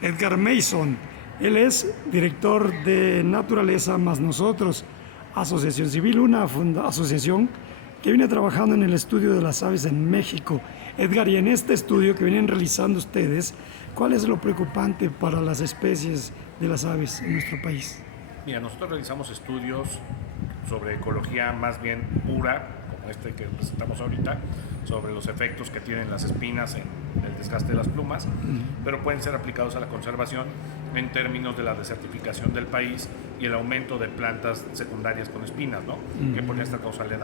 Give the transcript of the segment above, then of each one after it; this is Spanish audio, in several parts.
Edgar Mason. Él es director de Naturaleza Más Nosotros, asociación civil, una asociación que viene trabajando en el estudio de las aves en México. Edgar, y en este estudio que vienen realizando ustedes, ¿cuál es lo preocupante para las especies de las aves en nuestro país? Mira, nosotros realizamos estudios sobre ecología más bien pura, como este que presentamos ahorita, sobre los efectos que tienen las espinas en el desgaste de las plumas, pero pueden ser aplicados a la conservación en términos de la desertificación del país y el aumento de plantas secundarias con espinas, ¿no? Que podrían estar causándole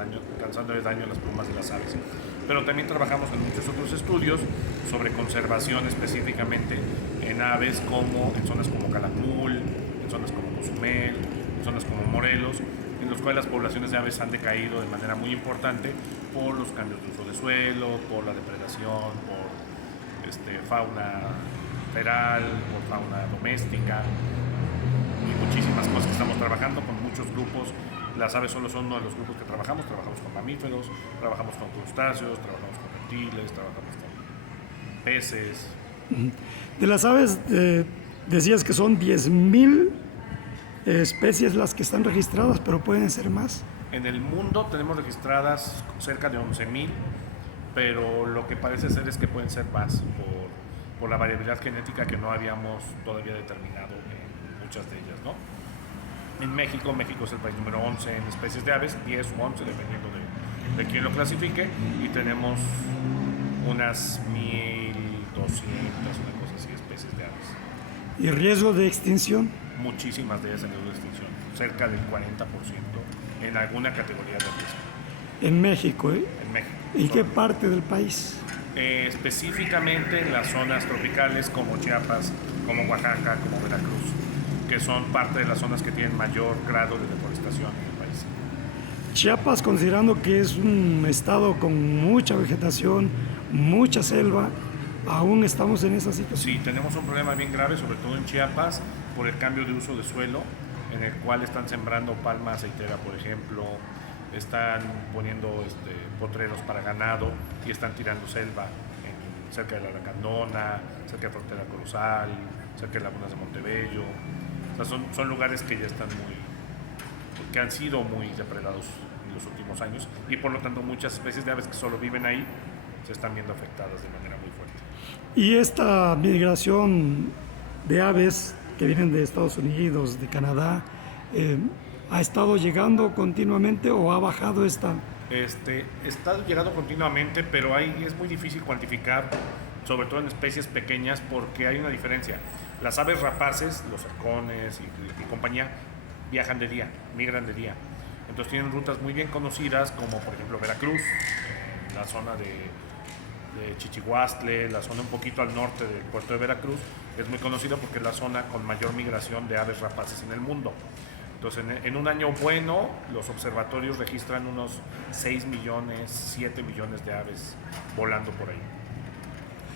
daño a las plumas de las aves. Pero también trabajamos en muchos otros estudios sobre conservación específicamente en aves como en zonas como Calakmul, en zonas como Cozumel, en zonas como Morelos, en los cuales las poblaciones de aves han decaído de manera muy importante por los cambios de uso de suelo, por la depredación, por fauna feral, por fauna doméstica y muchísimas cosas que estamos trabajando con muchos grupos. Las aves solo son uno de los grupos que trabajamos con mamíferos, trabajamos con crustáceos, trabajamos con reptiles, trabajamos con peces. De las aves, decías que son 10.000 especies las que están registradas, pero pueden ser más. En el mundo tenemos registradas cerca de 11.000, pero lo que parece ser es que pueden ser más por la variabilidad genética que no habíamos todavía determinado en muchas de ellas, ¿no? En México es el país número 11 en especies de aves, 10 o 11 dependiendo de quién lo clasifique, y tenemos unas 1.200, una cosa así, especies de aves. ¿Y riesgo de extinción? Muchísimas de ellas en riesgo de extinción, cerca del 40% en alguna categoría de riesgo. En México, ¿eh? En México. ¿En qué parte del país? Específicamente en las zonas tropicales como Chiapas, como Oaxaca, como Veracruz, que son parte de las zonas que tienen mayor grado de deforestación en el país. Chiapas, considerando que es un estado con mucha vegetación, mucha selva, aún estamos en esa situación. Sí, tenemos un problema bien grave, sobre todo en Chiapas, por el cambio de uso de suelo, en el cual están sembrando palma aceitera, por ejemplo, están poniendo potreros para ganado y están tirando selva cerca de la Lacandona, cerca de Frontera Corozal, cerca de Lagunas de Montebello. O sea, son lugares que ya están que han sido muy depredados en los últimos años y por lo tanto muchas especies de aves que solo viven ahí se están viendo afectadas de manera muy fuerte. Y esta migración de aves que vienen de Estados Unidos, de Canadá, ¿ha estado llegando continuamente o ha bajado esta? Está llegando continuamente, pero es muy difícil cuantificar, sobre todo en especies pequeñas, porque hay una diferencia. Las aves rapaces, los halcones y compañía, viajan de día, migran de día. Entonces tienen rutas muy bien conocidas, como por ejemplo Veracruz, la zona de Chichihuastle, la zona un poquito al norte del puerto de Veracruz, es muy conocida porque es la zona con mayor migración de aves rapaces en el mundo. Entonces, en un año bueno, los observatorios registran unos 6 millones, 7 millones de aves volando por ahí.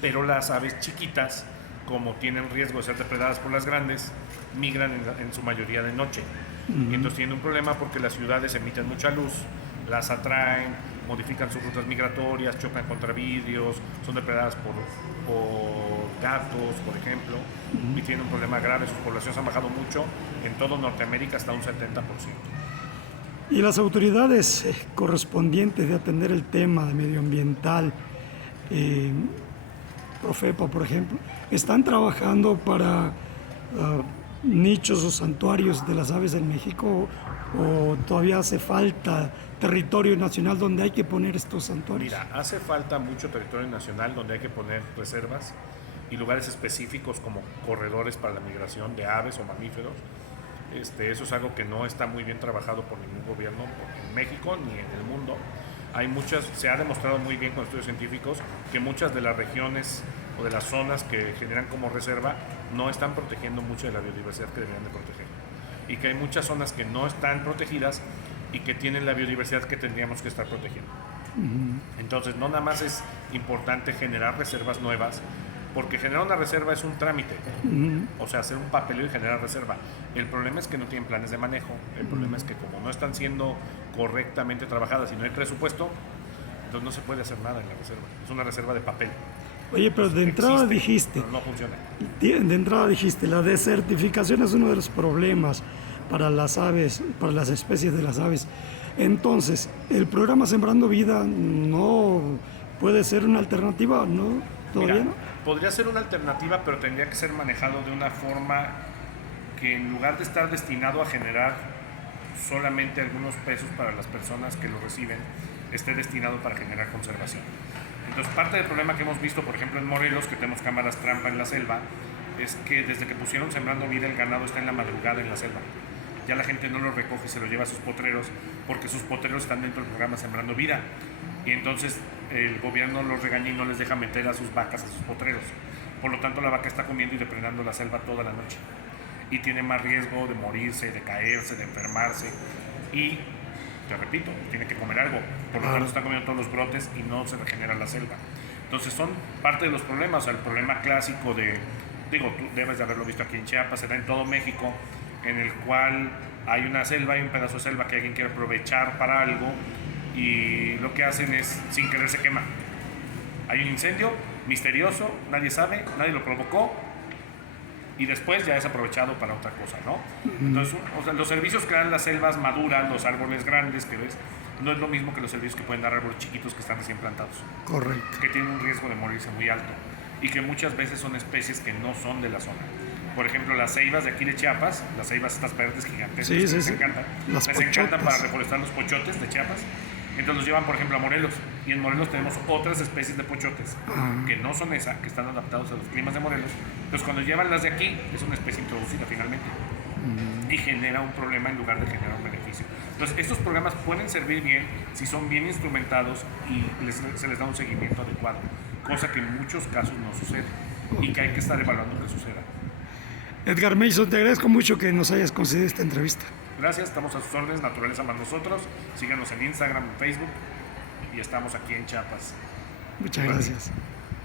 Pero las aves chiquitas, como tienen riesgo de ser depredadas por las grandes, migran en su mayoría de noche. Y entonces tienen un problema porque las ciudades emiten mucha luz, las atraen, modifican sus rutas migratorias, chocan contra vidrios, son depredadas por gatos, por ejemplo, y tienen un problema grave. Sus poblaciones han bajado mucho, en todo Norteamérica hasta un 70%. Y las autoridades correspondientes de atender el tema de medioambiental, Profepa, por ejemplo, están trabajando para nichos o santuarios de las aves en México, o todavía hace falta territorio nacional donde hay que poner estos santuarios. Mira, hace falta mucho territorio nacional donde hay que poner reservas y lugares específicos como corredores para la migración de aves o mamíferos. Eso es algo que no está muy bien trabajado por ningún gobierno en México ni en el mundo. Se ha demostrado muy bien con estudios científicos que muchas de las regiones o de las zonas que generan como reserva no están protegiendo mucho de la biodiversidad que deberían de proteger. Y que hay muchas zonas que no están protegidas y que tienen la biodiversidad que tendríamos que estar protegiendo. Entonces, no nada más es importante generar reservas nuevas, porque generar una reserva es un trámite, o sea, hacer un papeleo y generar reserva. El problema es que no tienen planes de manejo, el problema es que como no están siendo correctamente trabajadas y no hay presupuesto, entonces no se puede hacer nada en la reserva, es una reserva de papel. Oye, pero de entrada Existe, dijiste, pero no funciona. la desertificación es uno de los problemas para las aves, para las especies de las aves. Entonces, el programa Sembrando Vida no puede ser una alternativa, ¿no? ¿Todavía Mira, no? podría ser una alternativa, pero tendría que ser manejado de una forma que en lugar de estar destinado a generar solamente algunos pesos para las personas que lo reciben, esté destinado para generar conservación. Entonces, parte del problema que hemos visto, por ejemplo, en Morelos, que tenemos cámaras trampa en la selva, es que desde que pusieron Sembrando Vida, el ganado está en la madrugada en la selva. Ya la gente no lo recoge y se lo lleva a sus potreros, porque sus potreros están dentro del programa Sembrando Vida. Y entonces el gobierno los regaña y no les deja meter a sus vacas a sus potreros. Por lo tanto, la vaca está comiendo y depredando la selva toda la noche. Y tiene más riesgo de morirse, de caerse, de enfermarse. Y, te repito, tiene que comer algo. Por lo tanto, está comiendo todos los brotes y no se regenera la selva. Entonces, son parte de los problemas. O sea, el problema clásico de, digo, tú debes de haberlo visto aquí en Chiapas, se da en todo México, en el cual hay una selva, hay un pedazo de selva que alguien quiere aprovechar para algo y lo que hacen es, sin querer, se quema. Hay un incendio misterioso, nadie sabe, nadie lo provocó y después ya es aprovechado para otra cosa, ¿no? Entonces, o sea, los servicios que dan las selvas maduras, los árboles grandes que ves, no es lo mismo que los servicios que pueden dar árboles chiquitos que están recién plantados. Correcto. Que tienen un riesgo de morirse muy alto y que muchas veces son especies que no son de la zona. Por ejemplo, las ceibas de aquí de Chiapas, las ceibas estas verdes gigantescas Sí, que sí, les sí. encantan, Las les encantan pochotas. para reforestar los pochotes de Chiapas. Entonces los llevan, por ejemplo, a Morelos. Y en Morelos tenemos otras especies de pochotes que no son esa, que están adaptados a los climas de Morelos. Entonces cuando llevan las de aquí, es una especie introducida finalmente. Y genera un problema en lugar de generar un beneficio. Entonces estos programas pueden servir bien si son bien instrumentados y se les da un seguimiento adecuado. Cosa que en muchos casos no sucede y que hay que estar evaluando que suceda. Edgar Mason, te agradezco mucho que nos hayas concedido esta entrevista. Gracias, estamos a sus órdenes, Naturaleza más nosotros. Síganos en Instagram, en Facebook y estamos aquí en Chiapas. Muchas gracias.